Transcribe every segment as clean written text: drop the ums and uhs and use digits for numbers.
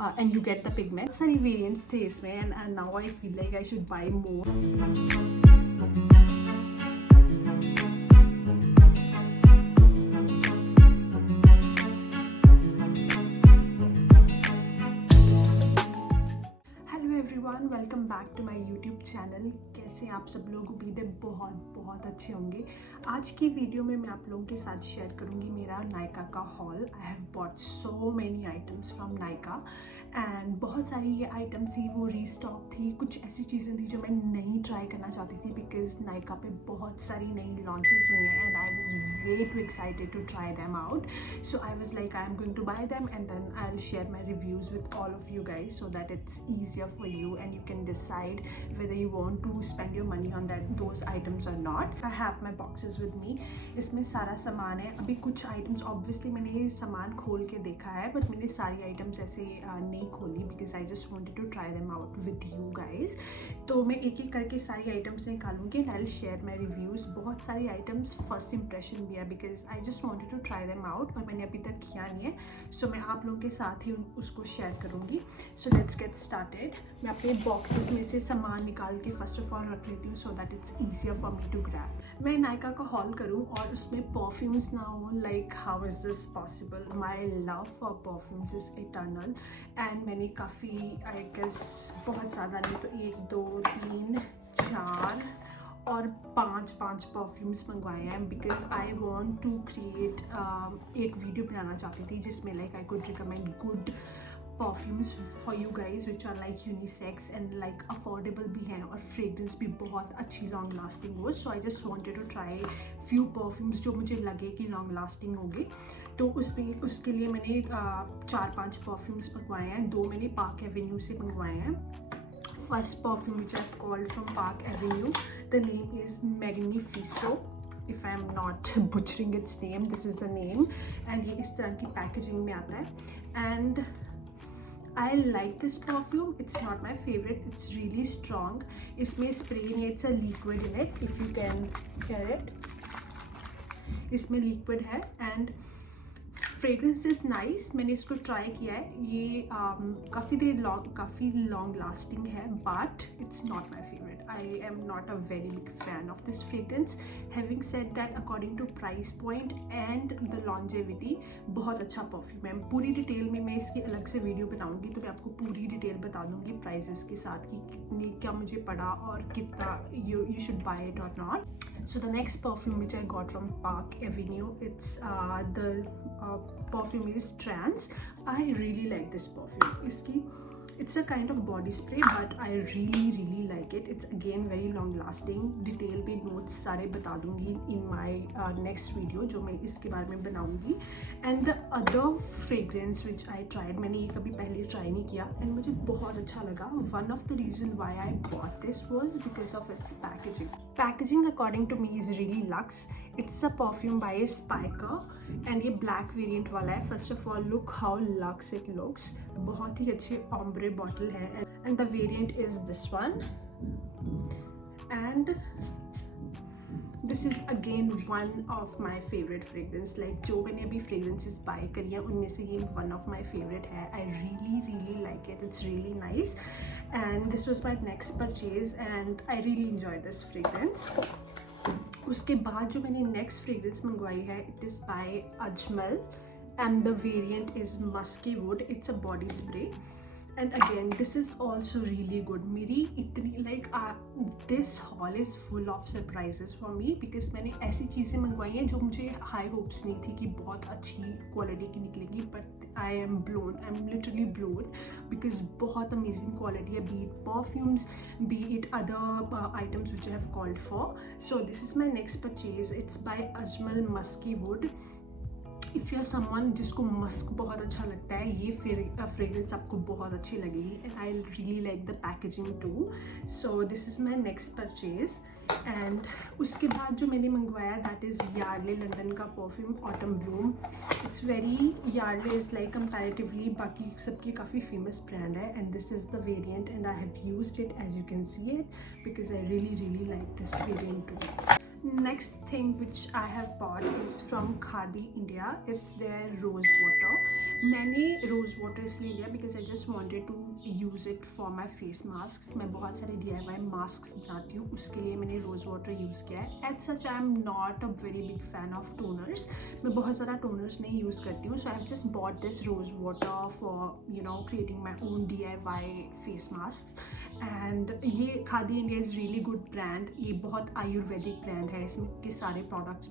and you get the pigment. सारी variants थे इसमें and now I feel like I should buy more. Welcome back to my YouTube channel. कैसे आप सब लोग? उम्मीद है बहुत अच्छे होंगे। आज की वीडियो में मैं आप लोगों के साथ शेयर करूंगी मेरा नायका का हॉल। आई have bought so many items from Nykaa एंड बहुत सारी ये आइटम्स थी वो रीस्टॉक थी। कुछ ऐसी चीज़ें थी जो मैं नहीं ट्राई करना चाहती थी बिकॉज नायका पे बहुत सारी नई लॉन्चेस हुई हैं and I was way too excited to try them out. So I was like I am going to buy them and then I will share my reviews with all of you guys so that it's easier for you and you can decide whether you want to spend your money on those items or not. I have my boxes with me. इसमें सारा सामान है। अभी कुछ items obviously मैंने ये सामान खोल के देखा है but मैंने सारी items ऐसे नहीं खोली because I just wanted to try them out with you guys. तो मैं एक एक करके सारी items निकालूंगी and I'll share my reviews. बहुत सारी items first impression भी है because I just wanted to try them out और मैंने अभी तक किया नहीं है so मैं आप लोगों के साथ ही उसको शेयर करूँगी। So let's get started. मैं अपने बॉक्सेस में से सामान निकाल के फर्स्ट ऑफ ऑल रख लेती हूँ so that it's easier for me to grab. मैं नायका का हॉल करूँ और उसमें परफ्यूम्स ना हो, like how is this possible? My love for perfumes is eternal and मैंने काफ़ी I guess बहुत ज़्यादा नहीं तो 1 2 3 4 और 5 परफ्यूम्स मंगवाए हैं because I want to create एक वीडियो बनाना चाहती थी जिसमें like I could recommend good perfumes for you guys which are like unisex and like affordable भी हैं और फ्रेगरेंस भी बहुत अच्छी लॉन्ग लास्टिंग हो। So I just wanted to try few perfumes जो मुझे लगे कि लॉन्ग लास्टिंग होंगे। तो उसके लिए मैंने 4-5 परफ्यूम्स मंगवाए हैं। 2 मैंने पार्क एवेन्यू से मंगवाए हैं। First perfume which I've called from Park Avenue, the name is Magnifico. If I'm not butchering its name, this is the name. And ये इस तरह की पैकेजिंग में आता है and I like this perfume. It's not my favorite. It's really strong. इसमें spray नहीं, it's a liquid in it. If you can hear it, इसमें liquid है and फ्रेगरेंस इज़ नाइस। मैंने इसको ट्राई किया है। ये काफ़ी लॉन्ग लास्टिंग है but it's not my favourite. I am not a very big fan of this fragrance. Having said that according to price point and the longevity बहुत अच्छा परफ्यूम है। पूरी डिटेल में मैं इसकी अलग से वीडियो बनाऊंगी तो मैं आपको पूरी डिटेल बता दूंगी प्राइजेस के साथ कि कितनी क्या मुझे पड़ा और कितना you should buy it or not. So the next perfume which I got from Park Avenue, it's the perfume is Trance. I really like this perfume. It's a kind of body spray but I really like it. It's again very long lasting. Detail पे नोट्स सारे बता दूंगी in my next video जो मैं इसके बारे में बनाऊंगी। And the other fragrance which I tried, मैंने ये कभी पहले ट्राई नहीं किया and मुझे बहुत अच्छा लगा। One of the reason why I bought this was because of its packaging. Packaging according to me is really luxe. It's a perfume by Spiker and ये black variant वाला है। First of all look how luxe it looks. बहुत ही अच्छी ombre bottle है and the variant is this one and this is again one of my favorite fragrance. Like जो मैंने अभी fragrances buy करी हैं उनमें से ये one of my favorite है। I really like it. It's really nice and this was my next purchase and I really enjoy this fragrance. उसके बाद जो मैंने नेक्स्ट फ्रेगरेंस मंगवाई है it is bye Ajmal and the variant is musky wood. It's a body spray and again this is also really good. मेरी इतनी like this haul is full of surprises for me because मैंने ऐसी चीज़ें मंगवाई हैं जो मुझे हाई होप्स नहीं थी कि बहुत अच्छी क्वालिटी की निकलेगी but I am literally blown because बहुत amazing quality है, be it perfumes, be it other items which I have called for. So this is my next purchase. It's by Ajmal Musky Wood. If you are someone जिसको musk बहुत अच्छा लगता है ये फ्रेगरेंस आपको बहुत अच्छी लगेगी and I really like the packaging too. So this is my next purchase and उसके बाद जो मैंने मंगवाया दैट इज़ यार्डले लंदन का perfume autumn bloom. It's very Yardley is like comparatively बाकी सबकी काफ़ी फेमस ब्रांड है and this is the variant and I have used it as you can see it because I really like this variant too. Next thing which I have bought is from Khadi India. It's their rose water. मैंने रोज़ water इसलिए लिया because I just wanted to use it for my face mask. मैं बहुत सारे DIY mask बनाती हूँ, उसके लिए मैंने रोज़ वाटर यूज़ किया है। At such I am not a very big fan of toners, मैं बहुत सारा टोनर्स नहीं यूज़ करती हूँ। So I have just bought this rose water for creating my own DIY face mask. And ये Khadi India is really good brand. ये बहुत Ayurvedic brand है, इसमें के सारे प्रोडक्ट्स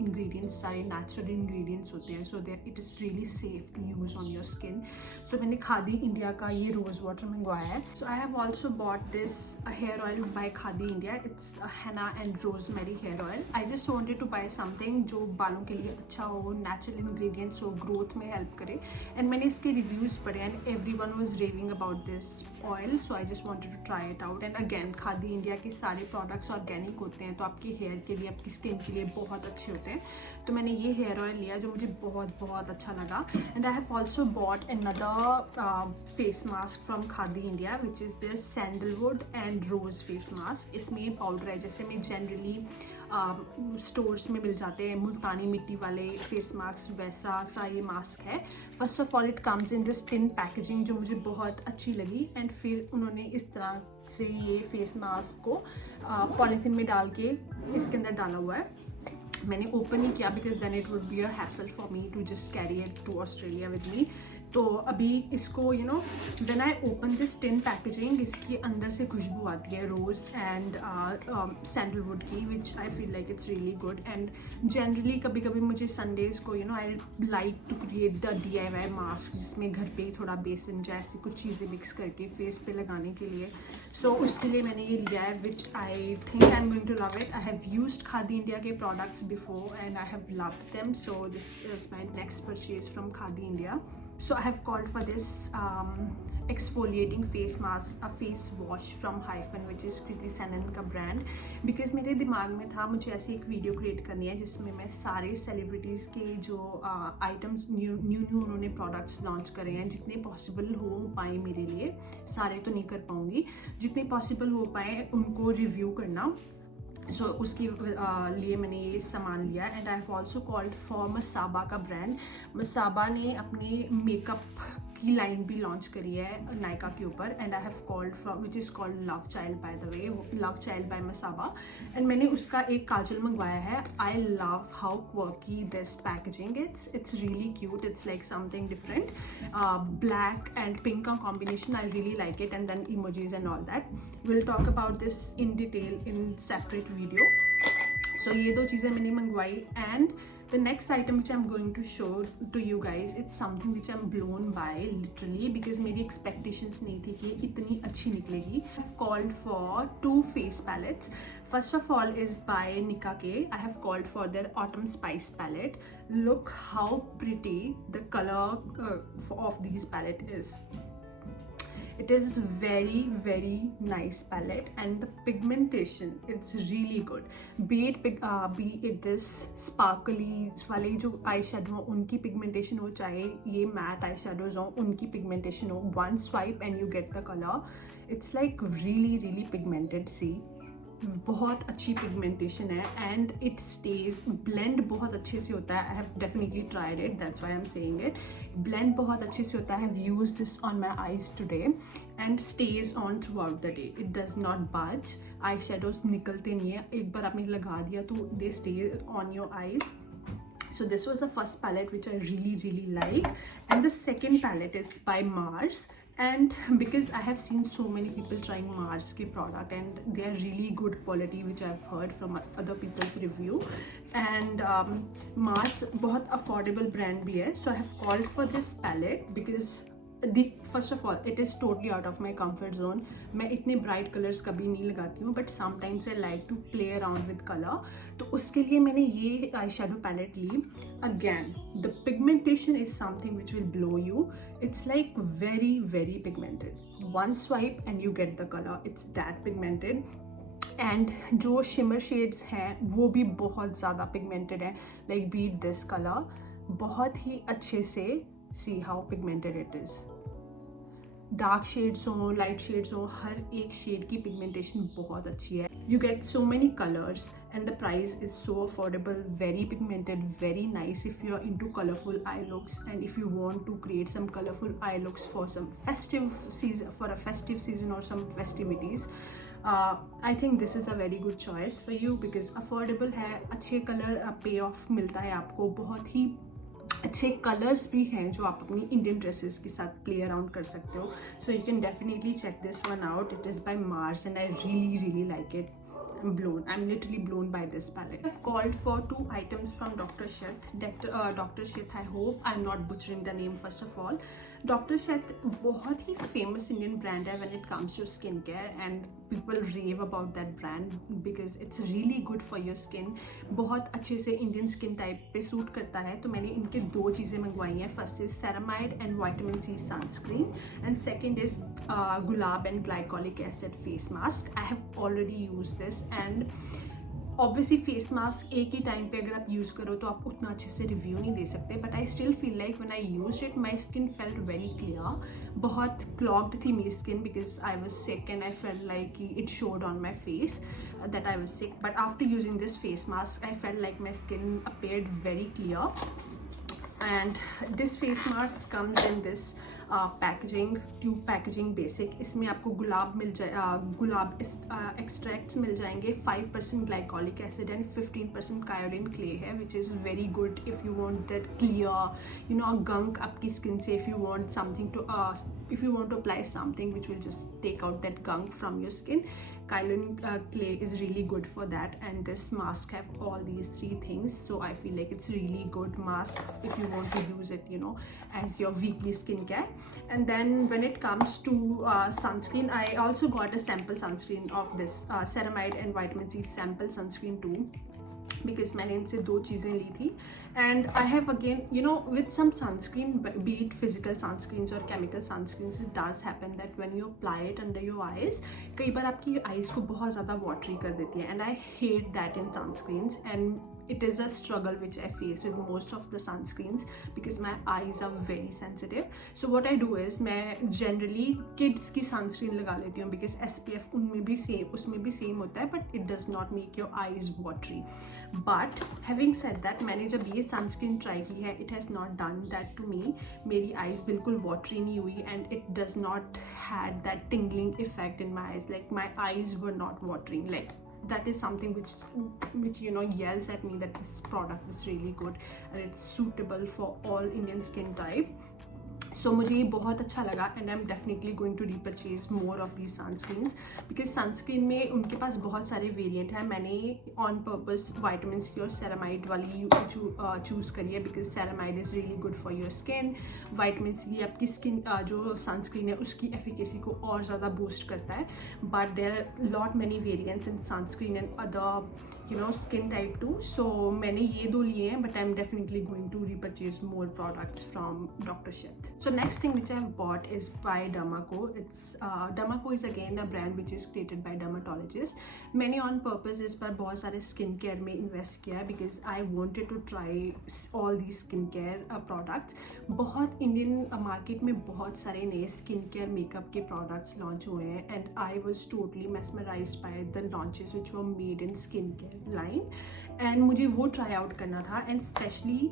इंग्रेडिएंट्स सारे नेचुरल इंग्रेडिएंट्स होते हैं, so that it is really safe to use on your skin. So मैंने खादी इंडिया का ये रोज़ वाटर मंगवाया है। So I have also bought this hair oil by Khadi India. It's henna and rosemary hair oil. I just wanted to buy something जो बालों के लिए अच्छा हो, नेचुरल इंग्रेडिएंट्स हो, ग्रोथ में हेल्प करे। एंड मैंने इसके रिव्यूज़ पढ़े and everyone was raving about this oil, so I just wanted to try it out. And again khadi India के सारे प्रोडक्ट्स ऑर्गेनिक होते हैं, तो आपके हेयर के लिए, आपकी स्किन के लिए बहुत अच्छे होते हैं। तो मैंने ये हेयर ऑयल लिया जो मुझे बहुत अच्छा लगा। And I have also bought another face mask from Khadi India which is this sandalwood and rose face mask. इसमें ये पाउडर है, जैसे मैं जनरली स्टोर्स में मिल जाते हैं मुल्तानी मिट्टी वाले फेस मास्क, वैसा सा ये मास्क है। First of all it comes in this tin packaging जो मुझे बहुत अच्छी लगी। एंड फिर उन्होंने इस तरह से ये फेस मास्क को पॉलीथीन में डाल के इसके अंदर डाला हुआ है। मैंने ओपन नहीं किया because then it would be a hassle for me to just carry it to Australia with me. तो अभी इसको when I open this tin packaging, इसके अंदर से खुशबू आती है रोज़ एंड सैंडलवुड की, which I feel like it's really good. And generally कभी कभी मुझे संडेज़ को I like to create the DIY mask, जिसमें घर पे ही थोड़ा बेसन जैसे कुछ चीज़ें मिक्स करके फेस पे लगाने के लिए। सो उसके लिए मैंने ये लिया है, which I think I am going to love it. I have used Khadi India के products before and I have loved them, so this is my next purchase from Khadi India. So I have called for this exfoliating face mask, a face wash from Hyphen, which is Kriti सेनन का brand. Because मेरे दिमाग में था मुझे ऐसी एक video create करनी है जिसमें मैं सारे सेलिब्रिटीज़ के जो आइटम्स न्यू उन्होंने प्रोडक्ट्स लॉन्च करे हैं, जितने पॉसिबल हो पाए मेरे लिए, सारे तो नहीं कर पाऊँगी, जितने पॉसिबल हो पाए उनको रिव्यू करना। सो उसके लिए मैंने ये सामान लिया। And I have also called for Masaba का ब्रांड। मसाबा ने अपने मेकअप की लाइन भी लॉन्च करी है नायका के ऊपर। And I have called for which is called love child by the way, love child by Masaba. And मैंने उसका एक काजल मंगवाया है। I love how quirky this packaging, it's really cute, it's like something different, black and pink का combination, I really like it. And then emojis and all that, will talk about this in detail in separate video. So ये दो चीज़ें मैंने मंगवाई। And the next item which I'm going to show to you guys, it's something which I'm blown by literally, because मेरी expectations नहीं थी कि इतनी अच्छी निकलेगी। I've called for 2 face palettes. First of all is by Nika K. I have called for their Autumn Spice palette. Look how pretty the color of these palette is. It is very nice palette, and the pigmentation, it's really good. Be it this sparkly वाले जो eyeshadow हो उनकी pigmentation हो, चाहे ये matte eyeshadows हो उनकी pigmentation हो, one swipe and you get the color. It's like really pigmented. See, बहुत अच्छी पिगमेंटेशन है एंड इट स्टेज, ब्लेंड बहुत अच्छे से होता है। I have definitely tried it, that's why I am saying it. Blend बहुत अच्छे से होता है। I have used this on my eyes today and stays on throughout the day, it does not budge. I shadows निकलते नहीं है, एक बार आपने लगा दिया तो they stay on your eyes. So this was the first palette which I really like, and the second palette is by Mars. And because I have seen so many people trying Mars के product and they are really good quality, which I've heard from other people's review, and Mars बहुत affordable brand भी है, so I have called for this palette because first of all it is totally out of my comfort zone. मैं इतने bright colors कभी नहीं लगाती हूँ, but sometimes I like to play around with color, तो उसके लिए मैंने ये आई शेडो पैलेट ली। Again, the pigmentation is something which will blow you. It's like very pigmented. One swipe and you get the color. It's that pigmented. And जो shimmer shades हैं वो भी बहुत ज़्यादा pigmented है, like be it this color, बहुत ही अच्छे से see how pigmented it is. Dark shades हो, लाइट शेड्स हो, हर एक शेड की पिगमेंटेशन बहुत अच्छी है। You get so many colours and the price is so affordable, very pigmented, very nice if you are into colorful eye looks, and if you want to create some colorful eye looks for some festive season, for a festive season or some festivities. I think this is a very good choice for you because affordable है, अच्छे कलर पे ऑफ मिलता है आपको, बहुत ही अच्छे कलर्स भी हैं जो आप अपनी इंडियन ड्रेसेस के साथ प्ले अराउंड कर सकते हो. So you can definitely check this one out. It is by Mars and I really like it. I'm blown. I'm literally blown by this palette. I've called for 2 items from Dr. Sheth. Dr. Sheth, I hope I'm not butchering the name first of all. Dr. Sheth बहुत ही famous Indian brand है when it comes to skincare, and people rave about that brand because it's really good for your skin. बहुत अच्छे से Indian skin type पे सूट करता है. तो मैंने इनके 2 चीज़ें मंगवाई हैं. First is ceramide and vitamin C sunscreen, and second is gulab and glycolic acid face mask. I have already used this, and obviously face mask एक ही टाइम पे अगर आप यूज़ करो तो आप उतना अच्छे से रिव्यू नहीं दे सकते, but I still feel like when I used it my skin felt very clear. बहुत क्लॉग्ड थी मेरी skin because I was sick and I felt like it showed on my face that I was sick, but after using this face mask I felt like my skin appeared very clear. And this face mask comes in this packaging, tube packaging basic. इसमें आपको गुलाब मिल जाए, गुलाब extracts मिल जाएंगे. 5% glycolic acid and 15% iodine clay है, which is very good if you want that clear, you know, gunk आपकी skin से. If you want something to if you want to apply something which will just take out that gunk from your skin, Kylan clay is really good for that, and this mask have all these 3 things, so I feel like it's really good mask if you want to use it, you know, as your weekly skincare. And then when it comes to sunscreen, I also got a sample sunscreen of this ceramide and vitamin C sample sunscreen too, because मैंने इनसे 2 चीज़ें ली थी. And I have again, you know, with some sunscreen, be it physical sunscreens or chemical sunscreens, it does happen that when you apply it under your eyes, कई बार आपकी eyes को बहुत ज़्यादा watery कर देती है, and I hate that in sunscreens, and it is a struggle which I face with most of the sunscreens because my eyes are very sensitive. So what I do is मैं generally kids की sunscreen लगा लेती हूँ because SPF उनमें भी उसमें भी same होता है, but it does not make your eyes watery. But having said that, मैंने जब ये sunscreen try की है, it has not done that to me. मेरी eyes बिल्कुल watery नहीं हुई, and it does not had that tingling effect in my eyes. Like my eyes were not watering. Like that is something which you know yells at me that this product is really good and it's suitable for all Indian skin type. सो मुझे ये बहुत अच्छा लगा, and I am definitely going to repurchase more of the sunscreens because sunscreen में उनके पास बहुत सारे वेरिएंट हैं. मैंने ऑन पर्पस वाइटामिन सी और सेरामाइड वाली चूज़ करी है because ceramide is really good for your skin. Vitamin C आपकी स्किन जो सनस्क्रीन है उसकी एफिकेसी को और ज़्यादा बूस्ट करता है, but there are lot many variants in sunscreen and other you know skin type too. So मैंने ये 2 लिए हैं, but I'm definitely going to repurchase more products from Dr. Sheth. So next thing which I've bought is by Dermaco. It's Dermaco is again a brand which is created by dermatologists. मैंने on purpose इस बार बहुत सारे skin care में invest किया because I wanted to try all these skin care products. बहुत Indian market में बहुत सारे नए skin care makeup के products launch हुए हैं, and I was totally mesmerized by the launches which were made in skin care line, and मुझे वो try out करना था. And especially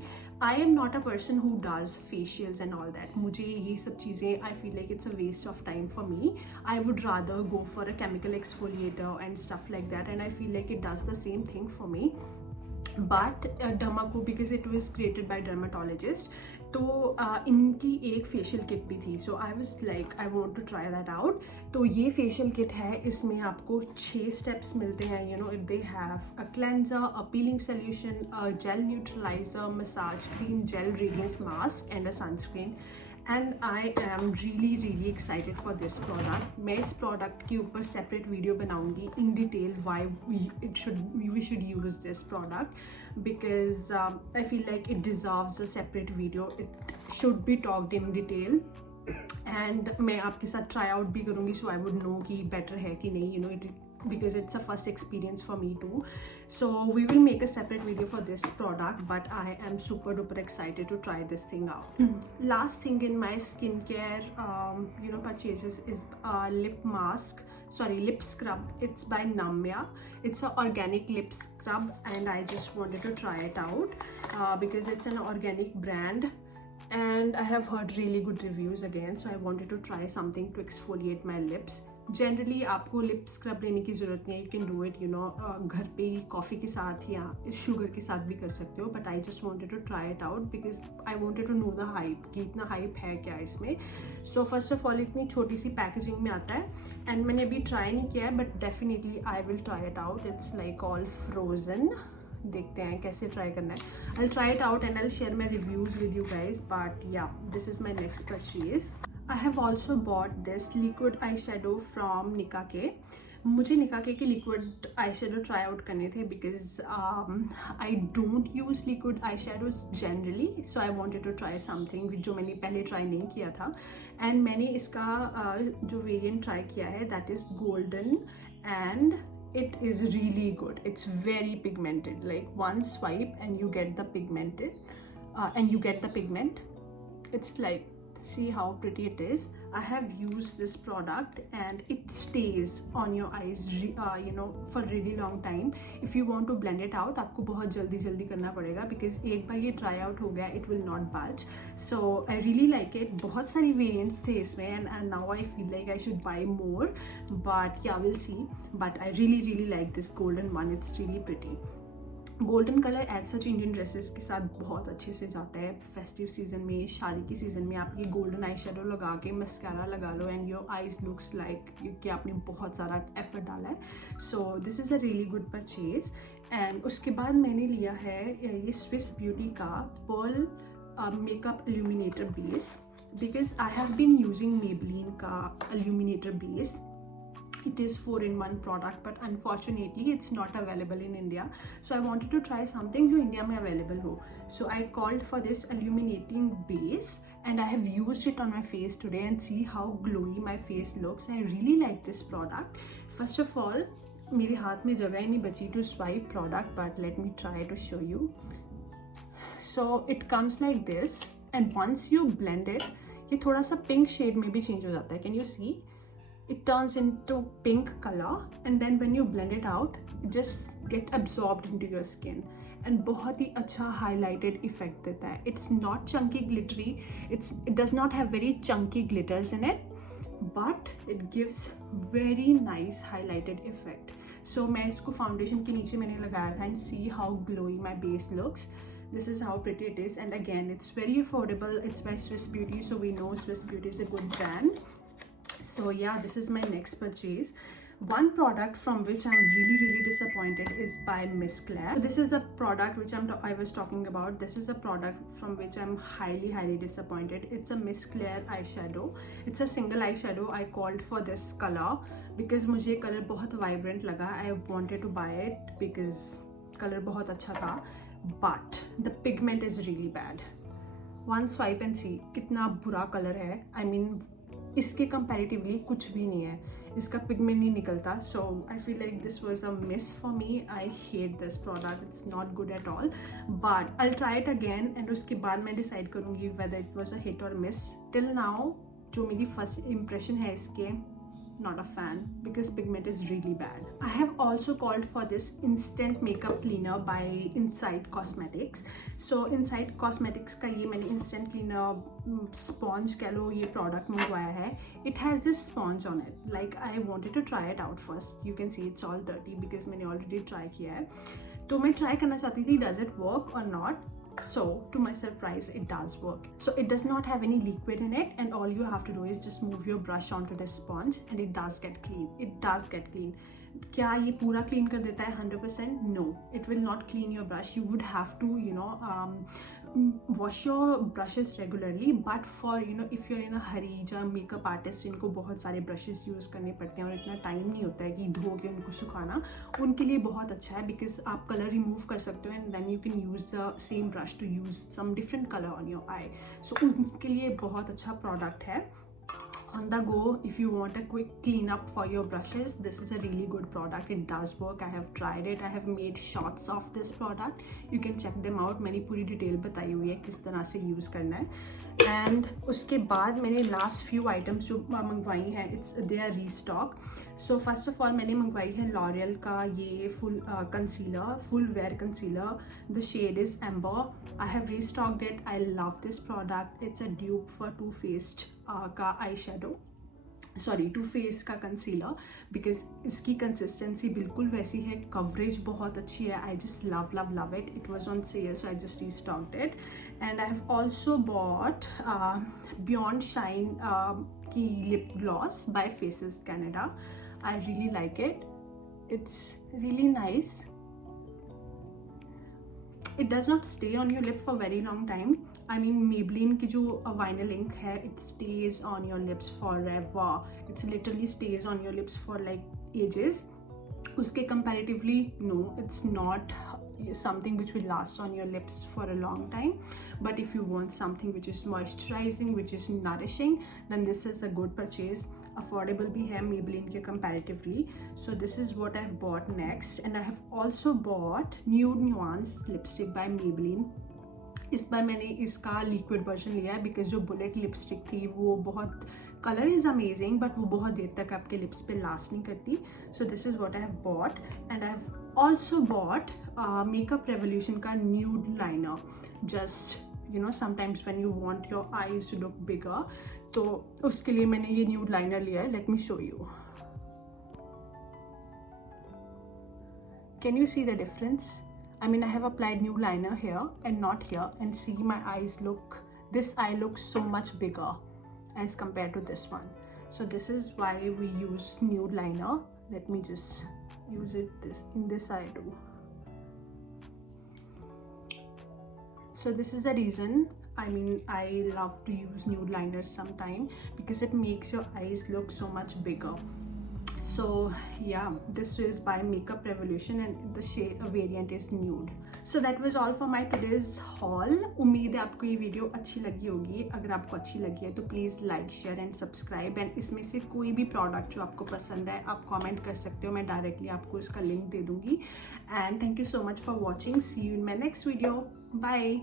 I am not a person who does facials and all that. मुझे ये सब चीज़ें I feel like it's a waste of time for me. I would rather go for a chemical exfoliator and stuff like that, and I feel like it does the same thing for me. But Dermaco, because it was created by dermatologist, तो इनकी एक facial kit भी थी. So I was like I want to try that out. तो ये facial kit है, इसमें आपको 6 स्टेप्स मिलते हैं. You know they have a cleanser, a peeling solution, a gel neutralizer, massage cream, gel radiance mask and a sunscreen. And I am really excited for this product. मैं इस product के ऊपर separate video बनाऊंगी in detail why we should use this product because I feel like it deserves a separate video. It should be talked in detail, and मैं आपके साथ try out भी करूँगी so I would know कि better है कि नहीं. You know, because it's a first experience for me too. So we will make a separate video for this product, but I am super duper excited to try this thing out. Last thing in my skincare purchases is a lip scrub. It's by Namya. It's an organic lip scrub, and I just wanted to try it out because it's an organic brand and I have heard really good reviews again, so I wanted to try something to exfoliate my lips. Generally आपको lip scrub लेने की ज़रूरत नहीं है, you can do it घर पे ही कॉफ़ी के साथ या शुगर के साथ भी कर सकते हो, but I just wanted to try it out because I wanted to know the hype कि इतना हाइप है क्या इसमें. सो फर्स्ट ऑफ ऑल इतनी छोटी सी पैकेजिंग में आता है एंड मैंने अभी ट्राई नहीं किया है, but definitely I will try it out. It's like all frozen. देखते हैं कैसे ट्राई करना है. I try it out and I share my reviews with you guys. But yeah, this is my next purchase. I have also bought this liquid eyeshadow from Nika K. मुझे Nika K के liquid eyeshadow try out करने थे because I don't use liquid eyeshadows generally, so I wanted to try something जो मैंने पहले try नहीं किया था. And मैंने इसका जो variant try किया है that is golden and it is really good. It's very pigmented. Like one swipe and you get the pigment. It's like, see how pretty it is. I have used this product and it stays on your eyes for really long time. If you want to blend it out, आपको बहुत जल्दी करना पड़ेगा because एक बार ये try out हो गया, it will not budge. So I really like it. बहुत सारी variants थे इसमें and now I feel like I should buy more, but yeah, we'll see. But I really like this golden one. It's really pretty. Golden colour as such Indian dresses के साथ बहुत अच्छे से जाता है. फेस्टिव सीजन में, शादी के सीजन में आप ये गोल्डन आई शेडो लगा के मस्कारा लगा लो and your eyes looks like कि आपने बहुत सारा एफर्ट डाला है. So this is a really good purchase. And उसके बाद मैंने लिया है ये स्विस ब्यूटी का pearl makeup illuminator base because I have been using Maybelline का illuminator base. It is 4-in-1 product, but unfortunately it's not available in India. So I wanted to try something जो India में available हो. So I called for this illuminating base and I have used it on my face today and see how glowy my face looks. I really like this product. First of all, मेरे हाथ में जगह ही नहीं बची to swipe product, but let me try to show you. So it comes like this and once you blend it, ये थोड़ा सा pink shade में भी change हो जाता है. Can you see? It turns into pink color and then when you blend it out, it just get absorbed into your skin and बहुत ही अच्छा highlighted effect देता है. It's not chunky glittery. It does not have very chunky glitters in it, but it gives very nice highlighted effect. So मैं इसको foundation के नीचे मैंने लगाया था and see how glowy my base looks. This is how pretty it is, and again it's very affordable. It's by Swiss Beauty, so we know Swiss Beauty is a good brand. So yeah, this is my next purchase. One product from which I'm really disappointed is by Miss Claire. So this is a product which I was talking about. This is a product from which I'm highly disappointed. It's a Miss Claire eyeshadow. It's a single eyeshadow. I called for this color because मुझे color बहुत vibrant लगा. I wanted to buy it because color बहुत अच्छा था. But the pigment is really bad. One swipe and see कितना बुरा color है. I mean, इसके कंपैरेटिवली कुछ भी नहीं है, इसका पिगमेंट नहीं निकलता. So I feel like this was a miss for me. I hate this product. It's not good at all, but I try it again and उसके बाद मैं डिसाइड करूँगी whether it was a hit और miss. Till now जो मेरी first impression है इसके, not a fan because pigment is really bad. I have also called for this instant makeup cleaner by Inside Cosmetics. So Inside Cosmetics का ये मैंने instant cleaner sponge कह लो ये product मंगवाया है. It has this sponge on it. Like I wanted to try it out first. You can see it's all dirty because मैंने already try किया है. तो मैं try करना चाहती थी does it work or not. So to my surprise it does work. So it does not have any liquid in it and all you have to do is just move your brush onto the sponge and it does get clean. It does get clean. क्या ये पूरा clean कर देता है 100%? No, it will not clean your brush. You would have to wash your brushes regularly, but for if you're in a hurry, जहाँ makeup artist इनको बहुत सारे brushes use करने पड़ते हैं और इतना time नहीं होता है कि धो के उनको सुखाना, उनके लिए बहुत अच्छा है because आप color remove कर सकते हो and then you can use the same brush to use some different color on your eye. So उनके लिए बहुत अच्छा product है. On on the go, if you want a quick cleanup for your brushes, this is a really good product. It does work. I have tried it. I have made shots of this product. You can check them out. मैंने पूरी डिटेल बताई हुई है किस तरह से यूज़ करना है. एंड उसके बाद मैंने लास्ट फ्यू आइटम्स जो मंगवाई हैं, they are restock. So first of all मैंने मंगवाई है लॉरियल का ये full concealer, full wear concealer. The shade is amber. I have restocked it. I love this product. It's a dupe for Too Faced का eye shadow, sorry Too Face का concealer, because इसकी consistency बिल्कुल वैसी है, coverage बहुत अच्छी है. I just love love love it. It was on sale, so I just restocked it. And I have also bought Beyond Shine की lip gloss by Faces Canada. I really like it. It's really nice. It does not stay on your lip for very long time. I mean Maybelline की जो vinyl ink है, it stays on your lips forever. It literally stays on your lips for like ages. उसके comparatively, no, it's not something which will last on your lips for a long time. But if you want something which is moisturizing, which is nourishing, then this is a good purchase. Affordable भी है Maybelline के comparatively. So this is what I have bought next. And I have also bought Nude Nuance lipstick by Maybelline. इस बार मैंने इसका liquid version लिया है बिकॉज जो bullet lipstick थी वो बहुत, कलर इज़ अमेजिंग बट वो बहुत देर तक आपके लिप्स पे लास्ट नहीं करती. So this is what I have bought. And I have also bought makeup revolution का nude liner. Just you know, sometimes when you want your eyes to look bigger, तो उसके लिए मैंने ये न्यूड लाइनर लिया है. Let me show you. Can you see the difference? I mean, I have applied new liner here and not here, and see my eyes look, this eye looks so much bigger as compared to this one. So this is why we use nude liner. Let me just use it in this eye too. So this is the reason, I mean, I love to use nude liners sometime because it makes your eyes look so much bigger. So yeah, this is by Makeup Revolution and the shade variant is nude. So that was all for my today's haul. उम्मीद है आपको ये वीडियो अच्छी लगी होगी. अगर आपको अच्छी लगी है तो please like, share and subscribe. And इसमें से कोई भी प्रोडक्ट जो आपको पसंद है आप कमेंट कर सकते हो. मैं डायरेक्टली आपको इसका लिंक दे दूँगी. And thank you so much for watching. See you in my next video. Bye.